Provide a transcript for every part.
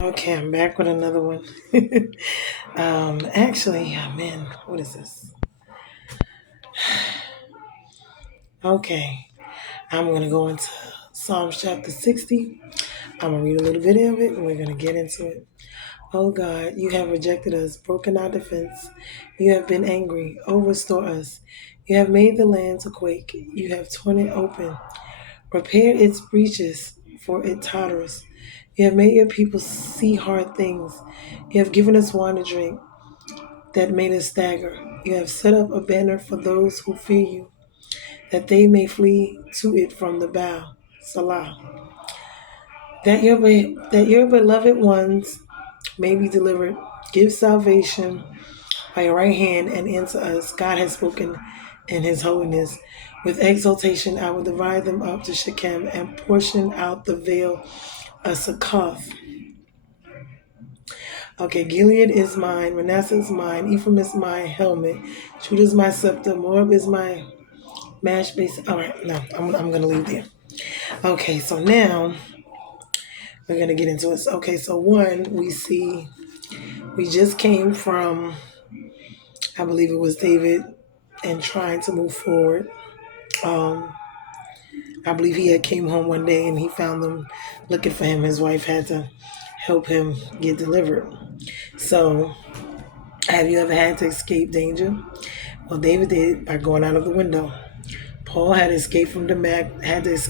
Okay, I'm back with another one. Actually, man, what is this? Okay, I'm gonna go into Psalms chapter 60. I'm gonna read a little bit of it, and we're gonna get into it. Oh God, you have rejected us, broken our defense. You have been angry. Oh, restore us. You have made the land to quake. You have torn it open, repaired its breaches, for it totters. You have made your people see hard things. You have given us wine to drink that made us stagger. You have set up a banner for those who fear you, that they may flee to it from the bow. Salah. That your beloved ones may be delivered. Give salvation by your right hand and answer us. God has spoken in his holiness. With exultation, I will divide them up to Shechem and portion out the vale of Succoth. Okay, Gilead is mine, Manasseh is mine, Ephraim is my helmet, Judah is my scepter, Moab is my mash base. All right, no, I'm going to leave there. Okay, so now we're going to get into it. Okay, so one, we just came from, I believe it was David, and trying to move forward. I believe he had came home one day and he found them looking for him. His wife had to help him get delivered. So, have you ever had to escape danger? Well, David did by going out of the window. Paul had to escape from Damascus.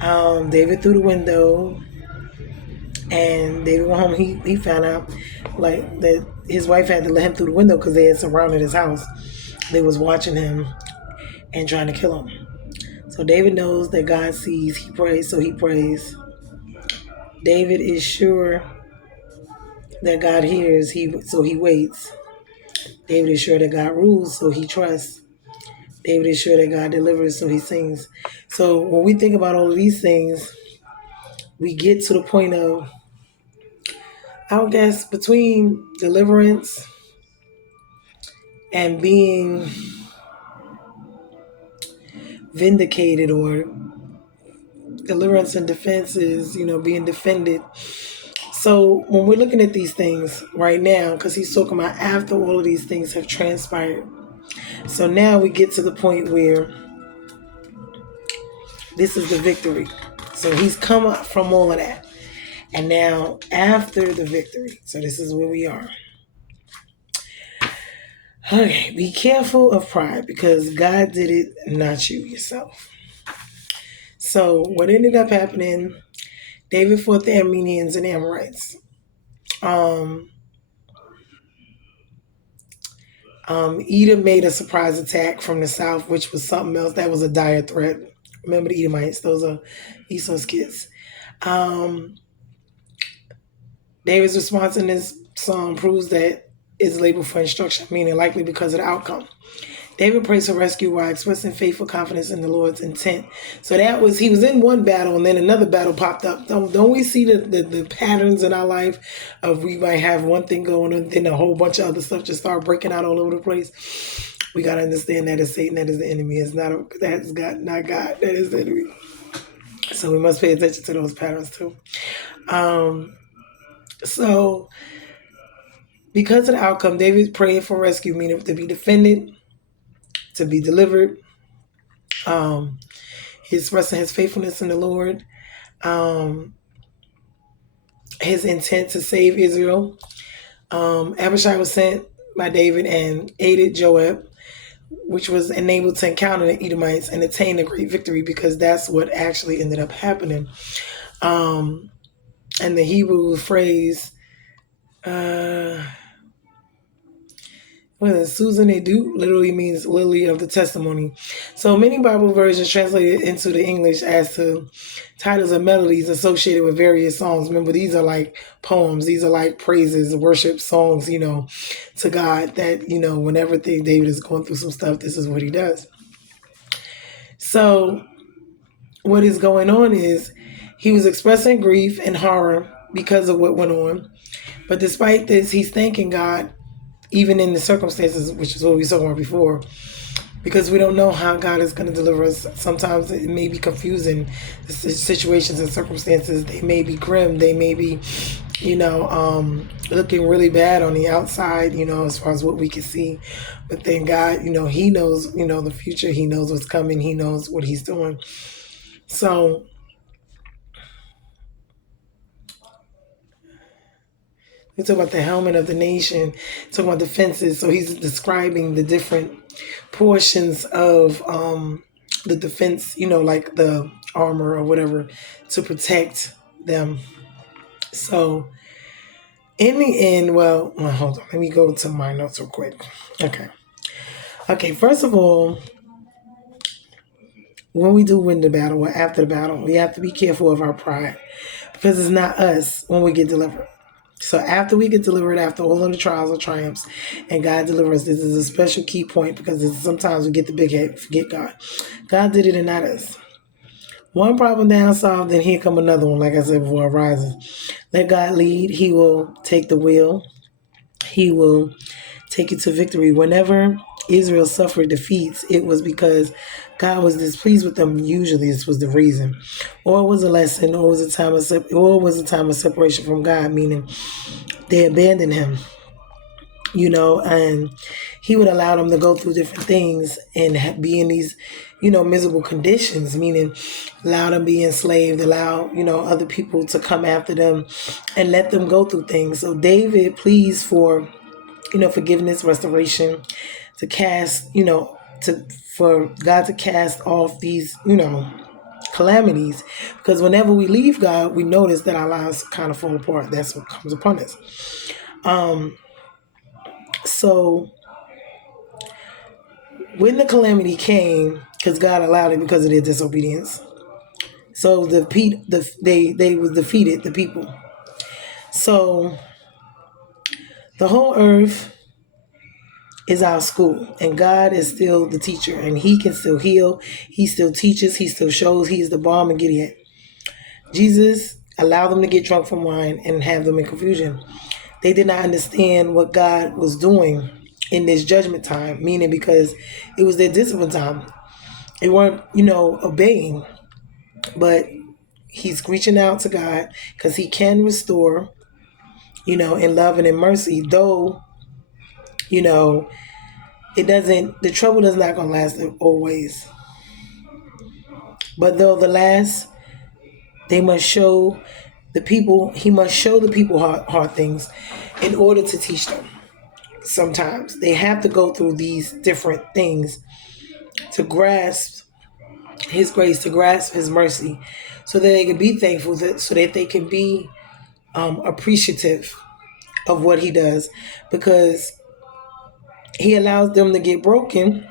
David through the window, and David went home. He found out like that his wife had to let him through the window because they had surrounded his house. They was watching him and trying to kill him. So David knows that God sees. He prays, so he prays. David is sure that God hears. So he waits. David is sure that God rules, so he trusts. David is sure that God delivers, so he sings. So when we think about all of these things, we get to the point of, I guess, between deliverance and being vindicated, or deliverance and defense is, being defended. So when we're looking at these things right now, because he's talking about after all of these things have transpired. So now we get to the point where this is the victory. So he's come up from all of that. And now after the victory, so this is where we are. Okay, be careful of pride because God did it, not you yourself. So what ended up happening, David fought the Arameans and Amorites. Edom made a surprise attack from the south, which was something else. That was a dire threat. Remember the Edomites, those are Esau's kids. David's response in this psalm proves that it's labeled for instruction, meaning likely because of the outcome. David prays for rescue while expressing faithful confidence in the Lord's intent. So he was in one battle and then another battle popped up. Don't we see the patterns in our life of we might have one thing going on, then a whole bunch of other stuff just start breaking out all over the place? We got to understand that is Satan, that is the enemy. That is God, not God. That is the enemy. So we must pay attention to those patterns too. So because of the outcome, David prayed for rescue, meaning to be defended, to be delivered. He's expressing his faithfulness in the Lord, his intent to save Israel. Abishai was sent by David and aided Joab, which was enabled to encounter the Edomites and attain a great victory, because that's what actually ended up happening. And the Hebrew phrase, Susan Edu literally means lily of the testimony. So many Bible versions translated into the English as to titles of melodies associated with various songs. Remember, these are like poems. These are like praises, worship songs, to God that, whenever David is going through some stuff, this is what he does. So what is going on is he was expressing grief and horror because of what went on. But despite this, he's thanking God, even in the circumstances, which is what we saw before. because we don't know how God is going to deliver us. Sometimes it may be confusing. The situations and circumstances, they may be grim. They may be, looking really bad on the outside, as far as what we can see. But then God, He knows, the future. He knows what's coming. He knows what He's doing. So we talk about the helmet of the nation, talk about the fences. So he's describing the different portions of the defense, like the armor or whatever, to protect them. So in the end, well, hold on. Let me go to my notes real quick. Okay, first of all, when we do win the battle or after the battle, we have to be careful of our pride, because it's not us when we get delivered. So after we get delivered, after all of the trials or triumphs, and God delivers us, this is a special key point, because sometimes we get the big head, forget God. God did it and not us. One problem down solved, then here come another one, like I said before, arises. Let God lead. He will take the wheel. He will take you to victory. Whenever Israel suffered defeats, it was because God was displeased with them. Usually, this was the reason, or it was a lesson, or it was a time of separation from God, meaning they abandoned Him. And He would allow them to go through different things and be in these, miserable conditions, meaning allow them to be enslaved, allow, other people to come after them and let them go through things. So David pleads for, forgiveness, restoration, to cast, for God to cast off these, calamities. Because whenever we leave God, we notice that our lives kind of fall apart. That's what comes upon us. So when the calamity came, because God allowed it because of their disobedience, so they was defeated, the people. So the whole earth is our school, and God is still the teacher, and He can still heal. He still teaches. He still shows. He is the balm in Gilead. Jesus allowed them to get drunk from wine and have them in confusion. They did not understand what God was doing in this judgment time, meaning because it was their discipline time. They weren't, obeying, but He's reaching out to God because He can restore, in love and in mercy, though, the trouble is not going to last always. But though the last, they must show the people, He must show the people hard things in order to teach them. Sometimes they have to go through these different things to grasp His grace, to grasp His mercy, so that they can be thankful, so that they can be appreciative of what He does, because He allows them to get broken,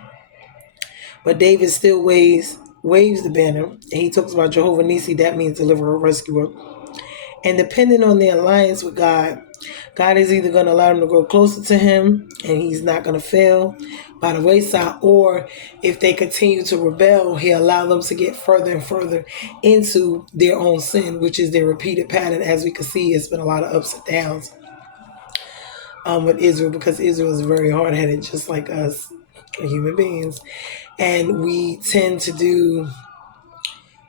but David still waves the banner. And he talks about Jehovah Nissi, that means deliverer, rescuer. And depending on their alliance with God, God is either going to allow them to grow closer to Him, and He's not going to fail by the wayside, or if they continue to rebel, He'll allow them to get further and further into their own sin, which is their repeated pattern. As we can see, it's been a lot of ups and downs with Israel, because Israel is very hard-headed, just like us, human beings. And we tend to do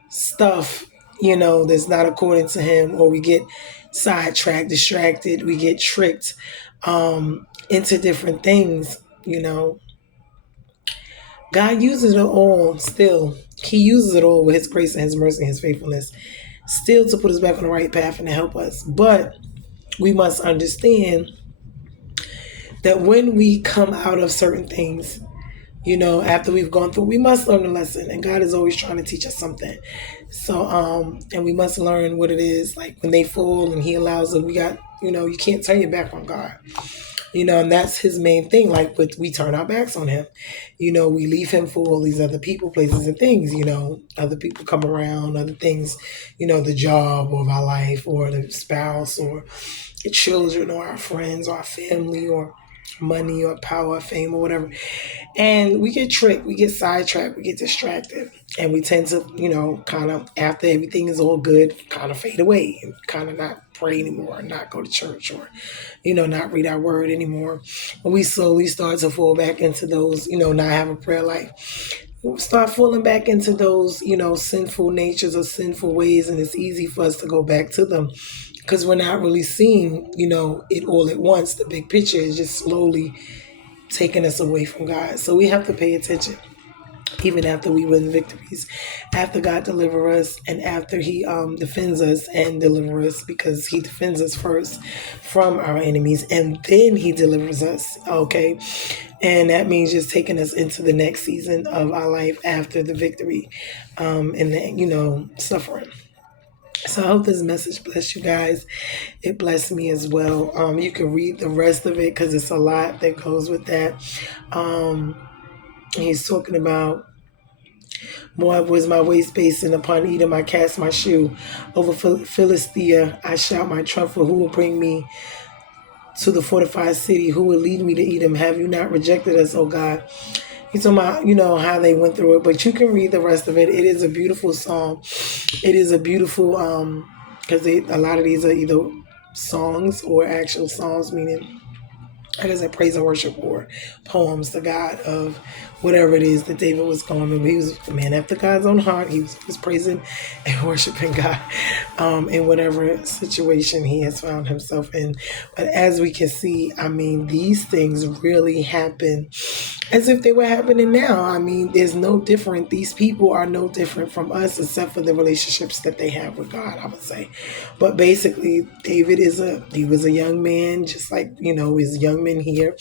stuff, that's not according to Him, or we get sidetracked, distracted, we get tricked into different things. God uses it all still. He uses it all with His grace and His mercy and His faithfulness, still to put us back on the right path and to help us. But we must understand that when we come out of certain things, after we've gone through, we must learn a lesson, and God is always trying to teach us something. So, and we must learn what it is, like when they fall and He allows them, you can't turn your back on God, and that's His main thing. Like, we turn our backs on Him, we leave Him for all these other people, places, and things, other people come around, other things, the job of our life, or the spouse, or the children, or our friends, or our family, or money, or power, fame, or whatever. And we get tricked, we get sidetracked, we get distracted, and we tend to, kind of, after everything is all good, kind of fade away and kind of not pray anymore, not go to church, or, not read our word anymore. And we slowly start to fall back into those, not have a prayer life. We'll start falling back into those, sinful natures or sinful ways, and it's easy for us to go back to them because we're not really seeing, it all at once. The big picture is just slowly taking us away from God. So we have to pay attention even after we win victories, after God deliver us, and after He defends us and deliver us, because He defends us first from our enemies, and then He delivers us. Okay, and that means just taking us into the next season of our life after the victory, and then suffering. So I hope this message blessed you guys. It blessed me as well. You can read the rest of it because it's a lot that goes with that. He's talking about Moab was my waist basin, upon Edom I cast my shoe. Over Philistia I shout my trumpet. Who will bring me to the fortified city? Who will lead me to Edom? Have you not rejected us, O God? He's talking about, how they went through it. But you can read the rest of it. It is a beautiful psalm. It is a beautiful, because a lot of these are either songs or actual psalms, meaning praise and worship or poems to God of whatever it is that David was going through. He was a man after God's own heart. He was praising and worshiping God in whatever situation he has found himself in. But as we can see, these things really happen as if they were happening now. There's no different. These people are no different from us except for the relationships that they have with God, I would say. But basically, David he was a young man, just like, his young men here.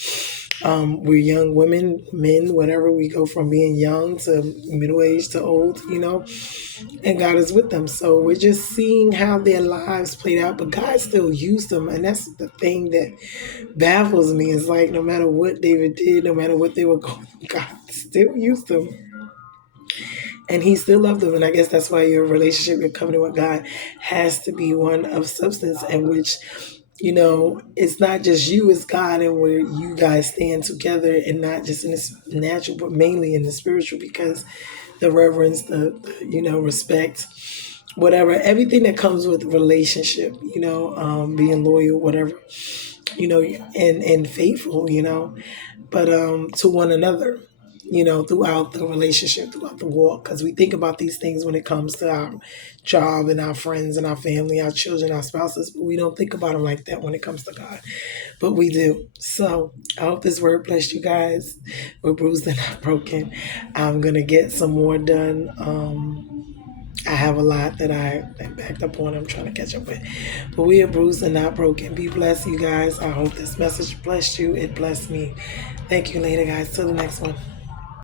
We're young women, men, whatever. We go from being young to middle age to old, and God is with them. So we're just seeing how their lives played out, but God still used them. And that's the thing that baffles me, is like, no matter what David did, no matter what they were going through, God still used them. And He still loved them. And I guess that's why your relationship, your covenant with God has to be one of substance, in which, it's not just you, it's God, and where you guys stand together, and not just in the natural, but mainly in the spiritual, because the reverence, the respect, whatever, everything that comes with relationship, being loyal, whatever, and faithful, but to one another, throughout the relationship, throughout the walk, because we think about these things when it comes to our job and our friends and our family, our children, our spouses, but we don't think about them like that when it comes to God, but we do. So I hope this word blessed you guys. We're bruised and not broken. I'm going to get some more done. I have a lot that I backed up on. I'm trying to catch up with. But we are bruised and not broken. Be blessed, you guys. I hope this message blessed you. It blessed me. Thank you later, guys. Till the next one.